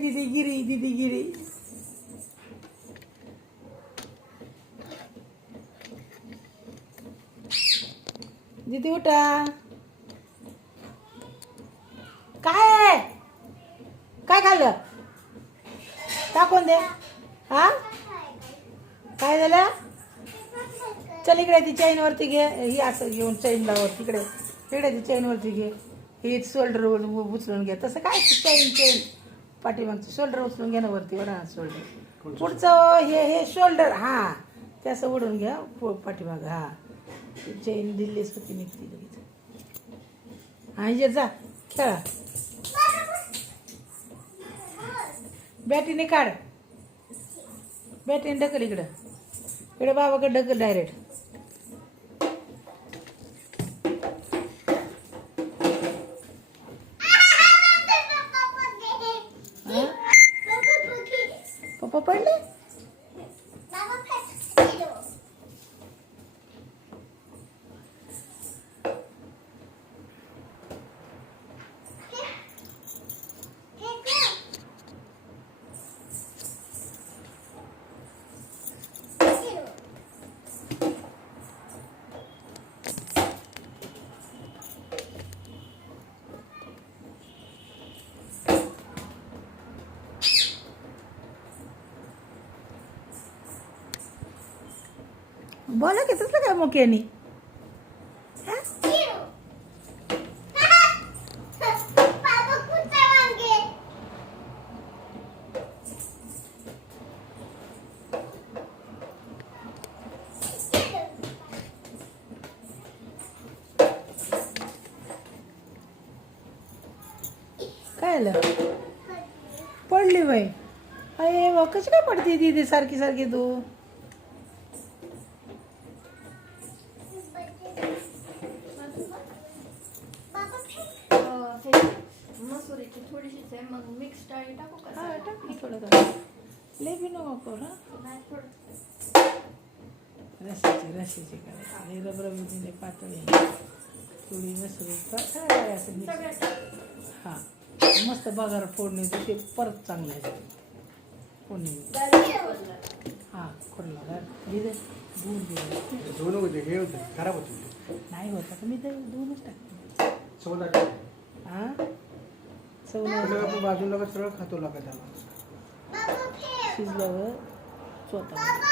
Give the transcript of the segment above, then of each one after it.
दीदी गिरी दीदी गिरी. दीदी उठा. काय काय खाल्लं टाकून दे. हा काय झालं. चल इकडे ती चैनवरती घे. ही असं घेऊन चैनला तिकडे इकडे ती चैनवरती घे. ही शोल्डर उचलून घे. तसं काय चैन पाठीमागचं शोल्डर उचलून घे ना वरती. वडा शोल्डर पुढचं हे शोल्डर. हां ते असं ओढून घ्या पाठीमाग. हां चैन दिल्लीच होती निघती लगेच. हां ये जा खेळा. बॅटीने काढ. बॅटीने ढकल इकडं. इकडे बाबाकडे ढकल डायरेक्ट. पप्पा पडले. बोला की तसलं काय मोक्यानी. काय आलं पडली बाई. अरे वा कशी काय पडते दीदी सारखी सारखी तू. मसुरीची थोडीशीच आहे मग मिक्स डाळी टाकू का. हा टाक ना थोडं. लय बी नको करू. नाही थोडं. रशीची करायची. रबरबीने पातळ थोडी मसुरी असं सगळ्यात हां मस्त बघार फोडणी ते परत चांगलं आहे फोडणी. हां खोडला गार दिले दूध दिलं. दोन होते हे होते खराब होते. नाही होता तर मी तर दोनच टाकते. चौदा हां आपण बाजूला का सरळ खातो लागा त्याला. शिजल्यावर स्वतः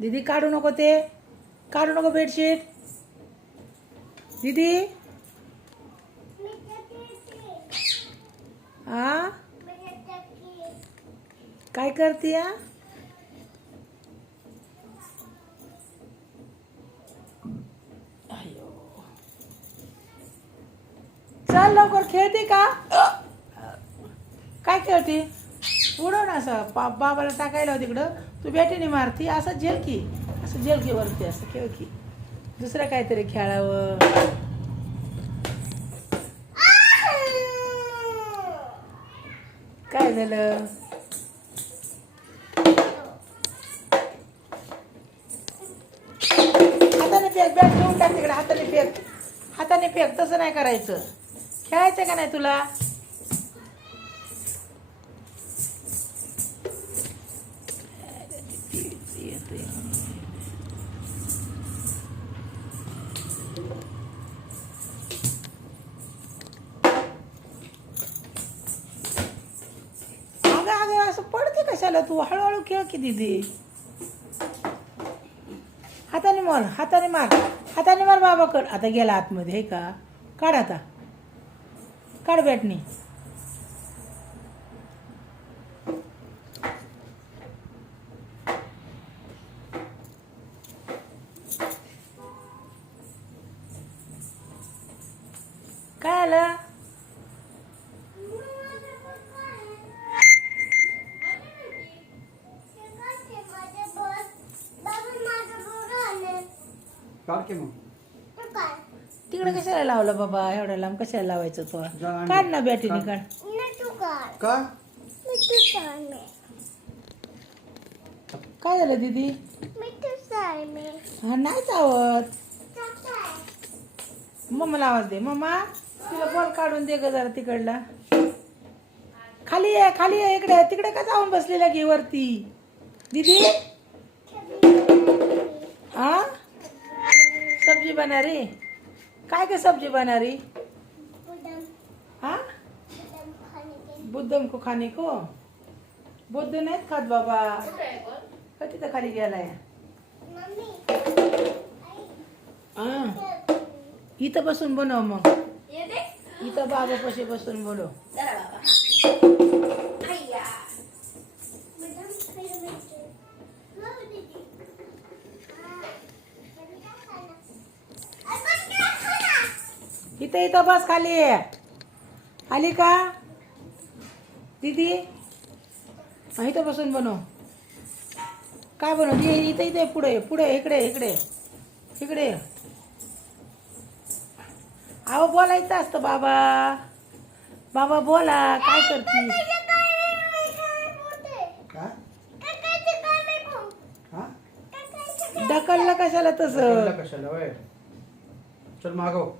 दीदी काढू नको ते. काढू नको बेडशीट दीदी. आ काय करते या. चल लवकर खेळते का. काय खेळते उडव ना असं बाबाला टाकायला तिकडं. तू बॅटीने मारती असं झेल की. असं झेल की वरती असं खेळ की. दुसरं काहीतरी खेळावं. काय झालं. हाताने फेक. बॅट घेऊन टाक तिकडे. हाताने फेक. हाताने फेक. तसं नाही करायचं. खेळायचं का नाही तुला. अगं अगं असं पडते कशाला तू. हळूहळू खेळ की दीदी. हाताने मार. हाताने मार. हाताने मार बाबाकड. आता गेला आतमध्ये हे का. काढ आता. काढ बॅटनी. काय आलं. काढ की मग. तिकडे कशाला लावलं बाबा? एवढ्या लांब कशाला लावायचं तो? जा आणि काढ ना बॅटीने काढ. काढ. का काय झालं दीदी? हा नाही चावत. मम्माला आवाज दे. मम्मा तिला बॉल काढून दे ग जरा तिकडला. खाली ये इकडे. तिकडे का जाऊन बसलेला घे वरती दीदी. हा सब्जी बना रही. काय काय सब्जी बना रही? हाँ बुद्धम को खाने को. बुद्ध नाहीत खात बाबा. कधी तर खाली गेलाय. हा इथं बसून बनव मग. ये दे. इथं बाबा पशी बसून बनव. जरा बाबा. अय्या. इथं बस खाली. आली का दीदी? हा इथं बसून बनव. काय बनव? इथे पुढे इकडे अहो बोलायचं असतं बाबा. बाबा बोला. काय करती? का हा ढकललं कशाला तसं? ढकललं कशाला वय? चल मागव.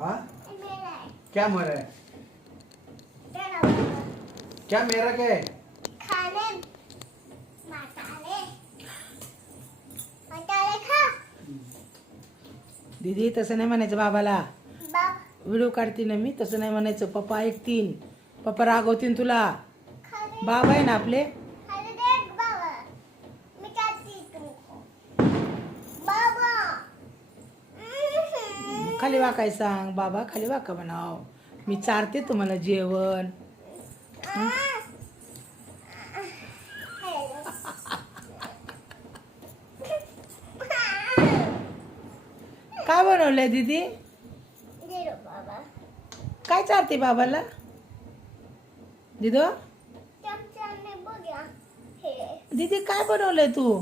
हाँ क्या मरा है? क्या मेरा क्या है? दीदी तसं नाही म्हणायचं बाबाला. व्हिडिओ काढते ना मी. तसं नाही म्हणायचं. पप्पा ऐकतीन. पप्पा रागवतीन तुला. बाबा आहे ना आपले. खाली वाकाय सांग. बाबा खाली वाका म्हणाव. मी चारते तुम्हाला जेवण. काय बनवलंय दीदी? काय चारते बाबाला दीदो? दीदी काय बनवलंय तू?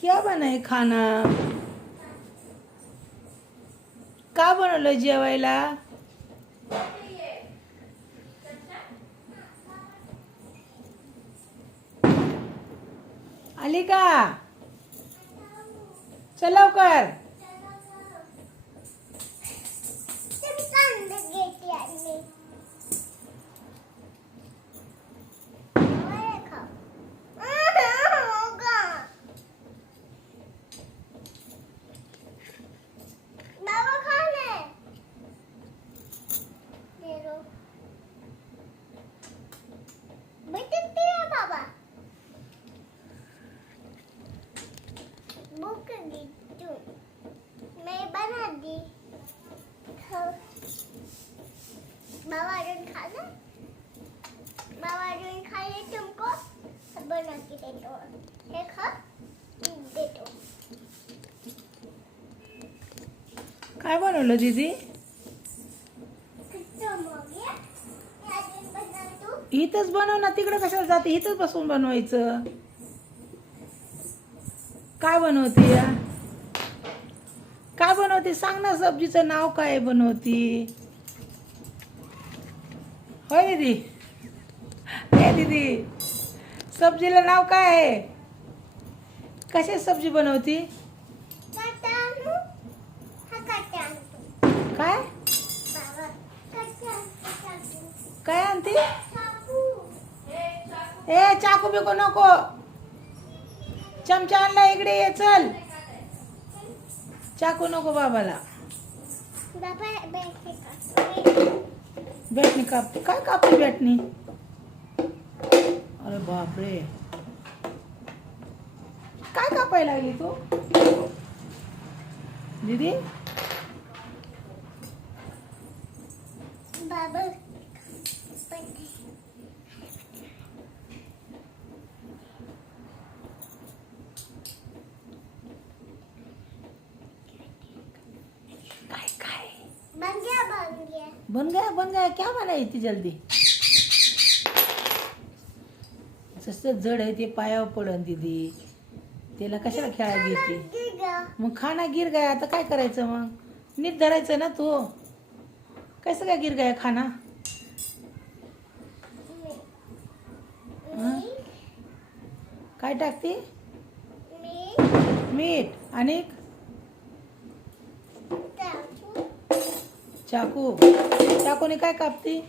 क्या बनाय खाना? का बनवलंय जेवायला? आली का? चल लवकर. बना के देतो. हे खा देतो. काय बनवलं दीदी? इथंच बनव ना. तिकडे कशाला जाते? इथंच बसून बनवायचं. काय बनवते या? काय बनवते सांग ना. सब्जीचं नाव काय बनवती? होय दीदी? हे दीदी सब्जीला नाव काय आहे? कशी सब्जी बनवती? काय काय आणते? ए चाकू बिकू नको. चमचा आणला इकडे ये. चल चाकू नको बाबाला. बॅटनी कापते. काय कापते बॅटनी? अरे बापरे. काय कापायला लागली तू दीदी? बाबा बन गया क्या बना इतनी जल्दी? जसं जड आहे ते पायावर पडन दीदी. त्याला कशाला खेळायला घेते? मग खाना गिर गया आता काय करायचं मग नीट धरायचं ना तू कसं काय गिर गया खाना हं? काय टाकते मीठ आणि चाकू चाकूने काय कापते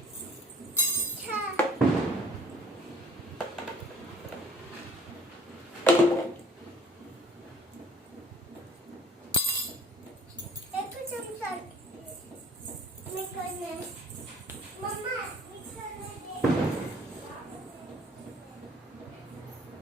मी